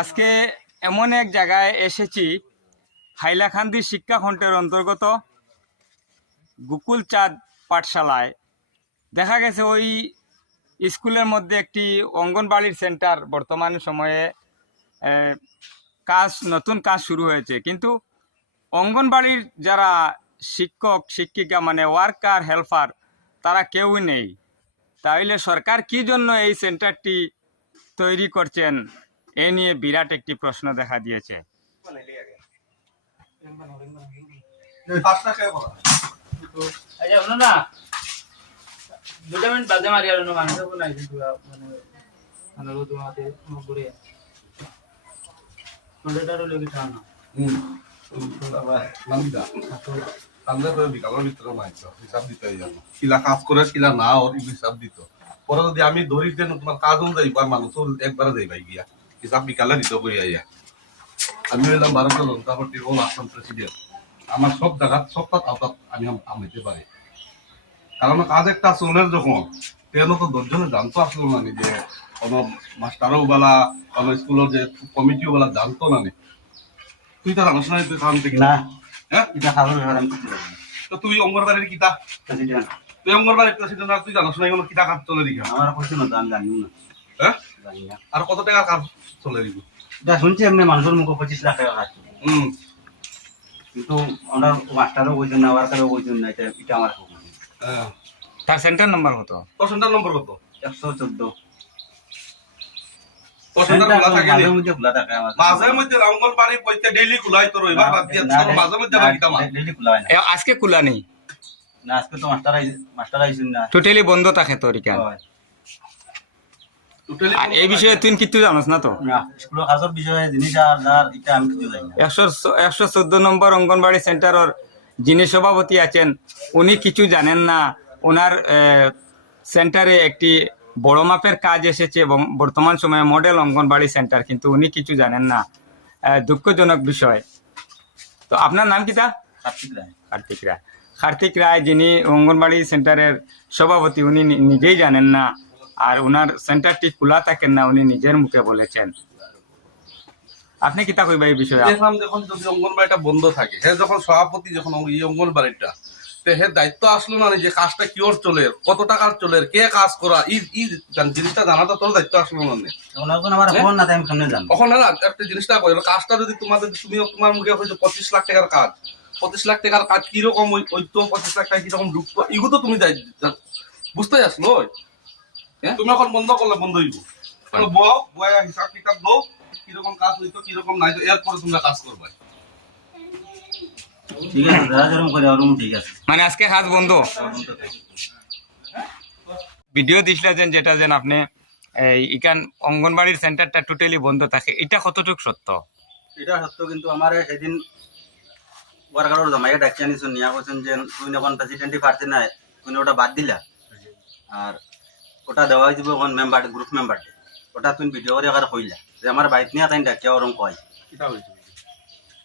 আজকে এমন এক জায়গায় এসেছি, হাইলাকান্দি শিক্ষাখণ্ডের অন্তর্গত গোকুল চাঁদ পাঠশালায়। দেখা গেছে ওই স্কুলের মধ্যে একটি অঙ্গনবাড়ির সেন্টার বর্তমান সময়ে কাজ, নতুন কাজ শুরু হয়েছে। কিন্তু অঙ্গনবাড়ির যারা শিক্ষক, শিক্ষিকা মানে ওয়ার্কার, হেল্পার, তারা কেউই নেই। তাহলে সরকার কি জন্য এই সেন্টারটি তৈরি করছেন? এ নিয়ে বিরাট একটি প্রশ্ন দেখা দিয়েছে। কাজ করে শিলা না দিত পরে যদি আমি ধরি দেন তোমার কাজ অনুযায়ী মানুষ একবারে যাই ভাই গিয়া হিসাব বিকালে দিত কই আইয়া আমি হইলাম ভারতীয় জনতা পার্টির ওল আসাম প্রেসিডেন্ট আমার সব জায়গা সব তাত আওতাত আমি আম- আমিতে পারি। কারণ কাজ একটা চলের যখন। তেন তো দশজনে জানতো আসলো না যে কোনো মাস্টারও বলা কোনো স্কুলের যে কমিটিও বলা জানতো না তুই তার আলোচনা তুই কাম থেকে না। হ্যাঁ? না। তো তুই অঙ্গনবাড়ির কিতা? প্রেসিডেন্ট তুই অঙ্গনবাড়ির প্রেসিডেন্ট তুই জানাস না এগুলো কিতা কাজ চলে দিকে আমার আমি জানিও না। হ্যাঁ? জানি আর কত টাকার কাজ চলে দিব? এটা শুনছি এমনি মানুষের মুখে পঁচিশ লাখ টাকা খাচ্ছে হুম। কিন্তু ওনার মাস্টারও বলছেন না ওয়ার্কারও বলছেন না এটা এটা আমার হ্যাঁ। তার সেন্টার নাম্বার কত? তোর সেন্টার নম্বর কত? একশো চোদ্দ। আমার। আজকে খোলা নেই? না আজকে তো মাস্টার মাস্টার আইছেন না। টোটালি বন্ধ থাকে তোর আর এই বিষয়ে তুই কিন্তু জানাস না তো? না স্কুলের কাজের বিষয়ে জিনিস আর যার এটা আমি কিছু জানি না। একশো একশো চোদ্দ নম্বর অঙ্গনবাড়ি সেন্টারের যিনি সভাপতি আছেন উনি কিছু জানেন না। ওনার সেন্টারে একটি বড় মাপের কাজ এসেছে এবং বর্তমান সময়ে মডেল অঙ্গনবাড়ি সেন্টার কিন্তু উনি কিছু জানেন না। দুঃখজনক বিষয়। তো আপনার নাম কি তা? কার্তিক রায়। কার্তিক রায়। কার্তিক রায় যিনি অঙ্গনবাড়ি সেন্টারের সভাপতি উনি নিজেই জানেন না। আর ওনার সেন্টারটি খোলা থাকেন না উনি নিজের মুখে বলেছেন। আপনি কিতা কইবা এই বিষয়ে? দেখলাম যখন যদি অঙ্গনবাড়িটা বন্ধ থাকে হে যখন সভাপতি যখন এই অঙ্গনবাড়িটা তে হে দায়িত্ব আসলো না যে কাজটা কিওর চলে কত টাকার চলে কে কাজ করা ই ই জান- জিনিসটা জানাটা তোর দায়িত্ব আসলো না নে। ওনার কোনো আমার ফোন না একটা জিনিসটা কই কাজটা যদি তোমাদের তুমি তোমার মুখে হয়তো পঁচিশ লাখ টাকার কাজ। পঁচিশ লাখ টাকার কাজ কীরকম ওই ওই তো পঁচিশ লাখ টাকা কীরকম ঢুকতো এগুলো তো তুমি বুঝতে আসলো? হ্যাঁ? তুমি এখন বন্ধ করলে বন্ধ হইব। তো বয়া হিসাব কিতাব দো কীরকম কাজ হইতো কীরকম নাই তো এরপরে তোমরা কাজ করবে। ঠিক আছে যারা করে ওরকম ঠিক আছে। মানে আজকে কাজ বন্ধ। ভিডিও দিছিলেন যেটা যেন আপনি ইকান অঙ্গনবাড়ির সেন্টারটা টোটালি বন্ধ থাকে এটা কতটুক সত্য? এটা সত্য কিন্তু আমার সেদিন ওয়ার্কারের জমাইয়ে ডাকি আনিছেন নিয়া কৈছেন যে তুই এখন প্রেসিডেন্টই পারতে না তুমি ওটা বাদ দিলা। আর ওটা দেওয়া হয়ে যাব এখন মেম্বার গ্রুপ মেম্বার ওটা তুমি ভিডিও করে আবার কইলা যে আমার বাইক নিয়ে তাই ডাকিয়া ওরকম কয়। কিটা হইছে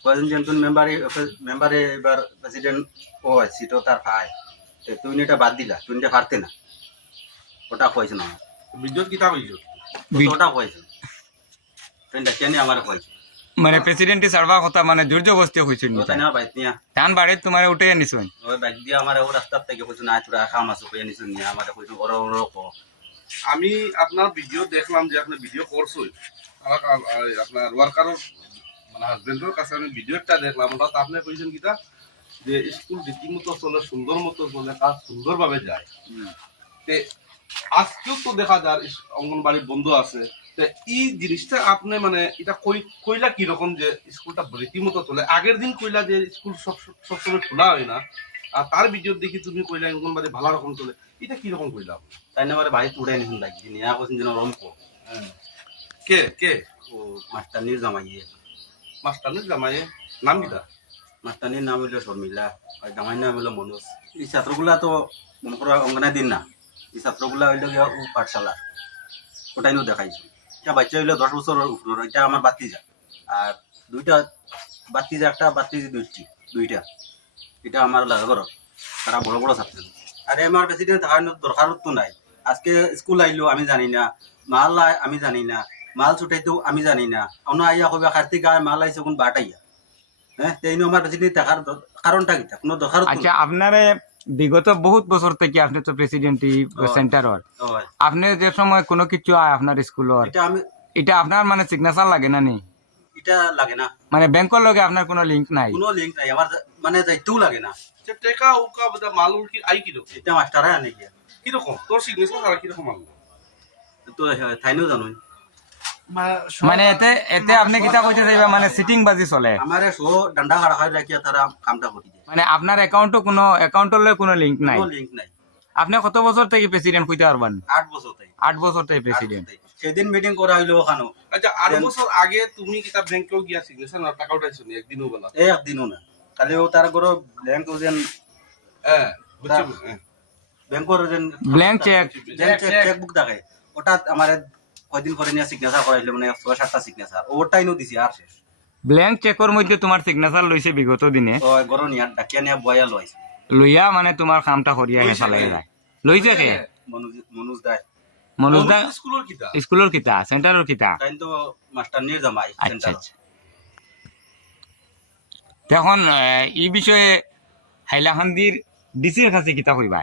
কয়েকজন যে তুমি মেম্বারে মেম্বারে এবার প্রেসিডেন্ট ও সিটও তার পায় তো তুই এটা বাদ দিলা তুই এটা পারতে না। ওটা কয়েছে না ভিডিও কিটা হইছে বি- ওটা কয়েছে তুই ডাকিয়া নিয়ে আমার কয়েছে মানে প্রেসিডেন্টই সার্বা কথা মানে দুর্যোগস্তি হয়েছিল তো তাই? না বাইক নিয়ে। টান বাড়িত তোমার উঠে আনিছুন। ওই বাইক দিয়ে আমার ও রাস্তার থেকে কইছো না তোরা খাম আছো কই নিছো নিয়ে আমার কইছো ওর ওর কো। আমি আপনার ভিডিও দেখলাম যে আপনি ভিডিও করছোই। আপনার ওয়ার্কারের মানে হাজবেন্ডের কাছে আমি ভিডিও একটা দেখলাম। ওটা তো আপনি কইছেন কিটা যে স্কুল রীতিমতো চলে সুন্দর মতো চলে কাজ সুন্দরভাবে যায়। তে আজকেও তো দেখা যায় ইস- অঙ্গনবাড়ি বন্ধ আছে। তে এই জিনিসটা আপনি মানে এটা কই কইলা কীরকম যে স্কুলটা রীতিমতো চলে? আগের দিন কইলা যে স্কুল সব সবসময় খোলা হয় না। আর তার ভিডিও দেখি তুমি কইলা অঙ্গনবাড়ি ভালো রকম চলে। এটা কীরকম কইলা তাই না আমার উড়াই নিছেন বাইক দিয়ে নিয়ে কইছেন যেন ওরম কো কে? কে? ও মাস্টার নির জামাইয়ে। মাস্টার জামাইয়ে? নাম কিটা মাস্টার নির নাম হইল শর্মিলা আর জামাই নাম হইল মনোজ। এই ছাত্রগুলা তো মনে করো অঙ্গনা দিন না। এই ছাত্রগুলা হইল গিয়া ও পাঠশালা। ওটাই নো দেখাইছো। এটা বাচ্চা হইল দশ বছরের উপর এটা আমার বাতিজা। আর দুইটা বাতিজা একটা বাতিজি দুইটি দুইটা। এটা আমার লাগর তারা বড় বড় ছাত্র। আরে আমার প্রেসিডেন্ট থাকার দরকার তো নাই। আজকে স্কুল আইলো আমি জানি না। মাল আমি জানি না। মাল ছুটাইতো আমি জানি না। অন্য আইয়া কবে কার্তিক আয় মাল আইছে কোন বাটাইয়া হ্যাঁ আমার প্রেসিডেন্ট দেখার কারণটা কিটা কোনো দরকার আচ্ছা আপনারে বিগত বহুত বছর থেকে আপনি তো প্রেসিডেন্ট সেন্টারর আপনি যে সময় কোনো কিছু আয় আপনার স্কুলত এটা আমি এটা আপনার মানে সিগনেচার লাগে না নি? এটা লাগে না। মানে ব্যাংকের লগে আপনার কোনো লিঙ্ক নাই? কোনো লিঙ্ক নাই। আমার মানে যাইতেও লাগে না। যে টেকা উকা মালুর কি আই কীরকম? এটা মাস্টারে আনে গিয়া কীরকম? তোর সিগনেচার কীরকম আনলো তো থাইনো জানো মানে এতে এতে আপনি কিতা কইতে চাইবা? মানে সিটিং বাজি চলে। আমার শো ডান্ডা হাড়া খাই রাখিয়া তারা কামটা করি দেয় মানে আপনার অ্যাকাউন্টও কোনো অ্যাকাউন্টের কোনো লিঙ্ক নাই? কোনো লিঙ্ক নাই। আপনি কত বছর থেকে প্রেসিডেন্ট কইতে পারবেন? আট বছর তাই আট বছর থেকে প্রেসিডেন্ট সেদিন মিটিং করা হইল ওখানো। আচ্ছা আট বছর আগে তুমি কিতা ব্যাংকেও গিয়া সিগনেচার টাকা উঠাইছো একদিনও বেলা এ একদিনও না। খালি ও তার গরো ব্যাংক যেন হ্যাঁ হ্যাঁ। ব্যাংকর যেন ব্ল্যাঙ্ক চেক চেক বুক থাকে। ওটা আমার কয়দিন করে নিয়ে সিগনেচার করাইলো মানে ছয় সাতটা সিগনেচার ওটাই নো দিছি আর শেষ। ব্ল্যাঙ্ক চেকর মধ্যে তোমার সিগনেচার লইছে বিগত দিনে। তো গরো নিয়া ডাকিয়া নিয়া বয়া লইছে। লইয়া মানে তোমার কামটা করিয়া লইছে হেফালাই যায়। লইছে কে? মনোজ মনোজ দায় মনোজ দা অনুজ স্কুলের কিতা স্কুলের কিতা সেন্টারের কিতা তাই তো মাস্টার নিয়ে জামাই আচ্ছা সেন্টার আচ্ছা। এখন এই বিষয়ে হাইলাকান্দির ডিসির কাছে কিতা কইবা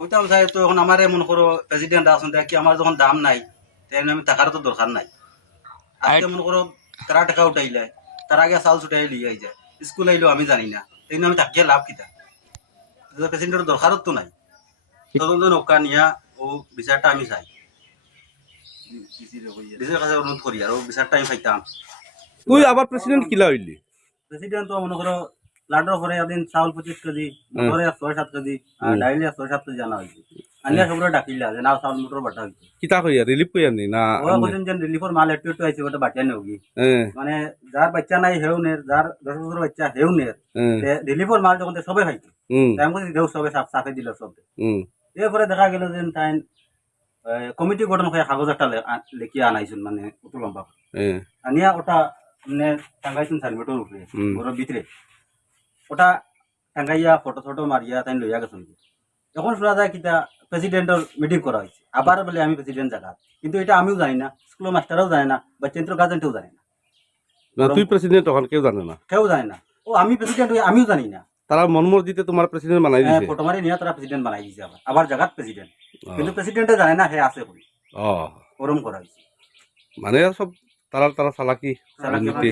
কইতাম চাই তো এখন আমারে মনে করো প্রেসিডেন্ট আছেন কি আমার যখন দাম নাই তাই আমি টাকার তো দরকার নাই আজকে মনে করো তারা টাকা উঠাইলে তার আগে চাল ছুটাই লিয়ে যায়। স্কুল আইলো আমি জানি না তাই আমি থাকিয়ে লাভ কিতা? প্রেসিডেন্টের দরকারও তো নাই। তদন্ত নৌকা নিয়া ও বিচারটা আমি চাই। ডিসির কাছে অনুরোধ করি আর ও বিচারটা আমি পাইতাম তুই আবার প্রেসিডেন্ট কিলা হইলি? প্রেসিডেন্ট তো মনে করো লাড্ডু করে একদিন চাউল পঁচিশ কেজি মোটরে ছয় সাত কেজি আর ডাইলে ছয় সাত কেজি আনা হয়েছে। আনিয়া সবরে ডাকিলা যে না চাউল মোটর বাটা হয়েছে। কিতা কইয়া রিলিফ কইয়া নি? না ওরা বলছেন যে রিলিফর মাল একটু একটু আইছে ওটা বাটিয়া নেওগি। হ্যাঁ মানে যার বাচ্চা নাই হেউ নের যার দশ বছর বাচ্চা হেউ নের হ্যাঁ রিলিফর মাল যখন সবে খাইছে। তাই আমি বলছি দেউ সবে সাফ সাফে দিল সব এরপরে দেখা গেল যে তাই কমিটি গঠন করে কাগজ একটা লে- আ- আনাইছেন মানে অত লম্বা। হ্যাঁ আনিয়া ওটা মানে টাঙ্গাইছেন সার্ভেটোর উপরে ঘরের ভিতরে ওটা টাঙ্গাইয়া ফটো ফটো মারিয়া তাই লইয়া গেছেন এখন শোনা যায় কিতা প্রেসিডেন্টের মিটিং করা হয়েছে আবার বলে আমি প্রেসিডেন্ট জায়গা কিন্তু এটা আমিও জানি না স্কুলের মাস্টারও জানে না বা চেন্দ্র গার্জেন্টও জানে না তুই প্রেসিডেন্ট তখন কেউ জানে না কেউ জানে না ও আমি প্রেসিডেন্ট আমিও জানি না তারা মনমর্জিতে তোমার প্রেসিডেন্ট বানাই দিছে ফটো মারি নিয়ে তারা প্রেসিডেন্ট বানাই দিয়েছে আবার আবার জায়গাত প্রেসিডেন্ট কিন্তু প্রেসিডেন্টে জানে না হে আছে বলে ও ওরম করা হয়েছে মানে সব তারা তারা চালাকি দুর্নীতি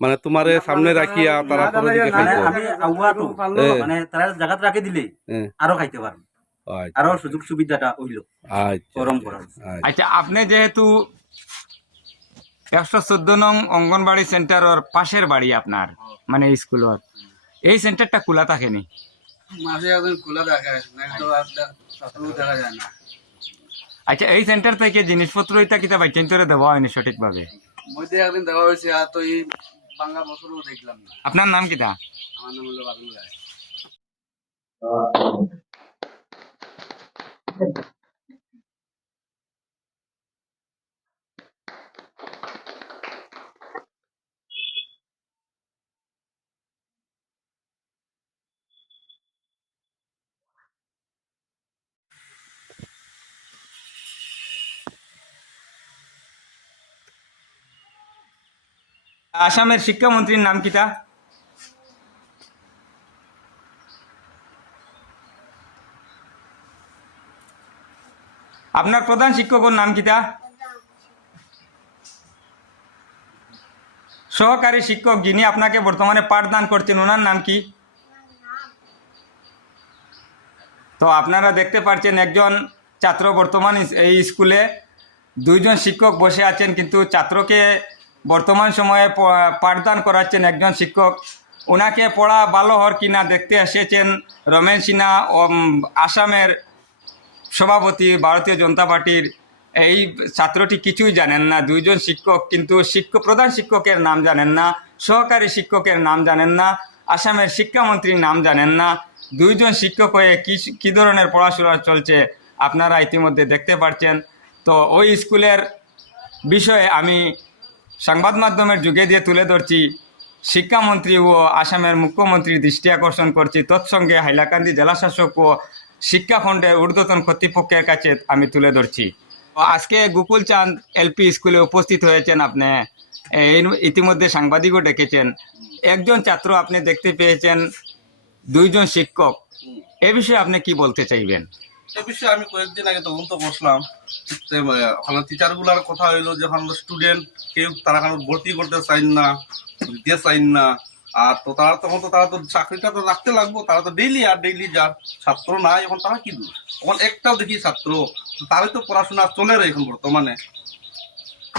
মানে তোমারে সামনে রাখিয়া তারা মানে খাইতো আমি আগুয়াটো এ। তারা জায়গাত রাখি দিলে। আরও খাইতে পারবে। আচ্ছা। আরও সুযোগ সুবিধাটা হইল। আচ্ছা করা আচ্ছা। আচ্ছা আপনি যেহেতু একশো চোদ্দ নং অঙ্গনবাড়ি সেন্টারের পাশের বাড়ি আপনার মানে স্কুলত এই সেন্টারটা খোলা থাকেনি? একদিন খোলা থাকে না তো দেখা যায় না। আচ্ছা এই সেন্টার থেকে জিনিসপত্র এটা কিতা করে দেওয়া হয়নি সঠিকভাবে। মধ্যে একদিন দেওয়া হয়েছে আর তো এই বাংলা বছরও দেখলাম না। আপনার নাম কিতা? আমার নাম হলো বাদল রায়। আসামের শিক্ষামন্ত্রীর নাম কিতা আপনার প্রধান শিক্ষকের নাম কিতা সহকারী শিক্ষক যিনি আপনাকে বর্তমানে পাঠদান করছেন, ওনার নাম কি? তো আপনারা দেখতে পাচ্ছেন একজন ছাত্র বর্তমান এই স্কুলে দুইজন শিক্ষক বসে আছেন, কিন্তু ছাত্রকে বর্তমান সময়ে পাঠদান করাচ্ছেন একজন শিক্ষক। ওনাকে পড়া ভালো হওয়ার কিনা দেখতে এসেছেন রমেন সিনহা ও, আসামের সভাপতি ভারতীয় জনতা পার্টির। এই ছাত্রটি কিছুই জানেন না দুইজন শিক্ষক কিন্তু শিক্ষক প্রধান শিক্ষকের নাম জানেন না সহকারী শিক্ষকের নাম জানেন না আসামের শিক্ষামন্ত্রীর নাম জানেন না। দুইজন শিক্ষক হয়ে কি কী ধরনের পড়াশোনা চলছে আপনারা ইতিমধ্যে দেখতে পাচ্ছেন তো ওই স্কুলের বিষয়ে আমি সংবাদ মাধ্যমের যুগে দিয়ে তুলে ধরছি, শিক্ষামন্ত্রী ও আসামের মুখ্যমন্ত্রীর দৃষ্টি আকর্ষণ করছি। তৎসঙ্গে হাইলাকান্দি জেলাশাসক ও শিক্ষাখণ্ডের ঊর্ধ্বতন কর্তৃপক্ষের কাছে আমি তুলে ধরছি। আজকে গোকুল চাঁদ এলপি স্কুলে উপস্থিত হয়েছেন আপনি। ইতিমধ্যে সাংবাদিকও ডেকেছেন। একজন ছাত্র আপনি দেখতে পেয়েছেন, দুইজন শিক্ষক। এ বিষয়ে আপনি কি বলতে চাইবেন? এ বিষয়ে আমি কয়েকদিন আগে তদন্ত করছিলাম। ওখানে টিচারগুলার কথা হইল যে ওখানে স্টুডেন্ট কেউ তারা কারণ ভর্তি করতে চাইন না, দিতে চাইন না। আর তো তারা তখন তো, তারা তো চাকরিটা তো রাখতে লাগবো, তারা তো ডেইলি আর ডেইলি যার ছাত্র নাই, এখন তারা কি দূর এখন একটাও দেখি ছাত্র, তারাই তো পড়াশোনা চলে রে এখন বর্তমানে।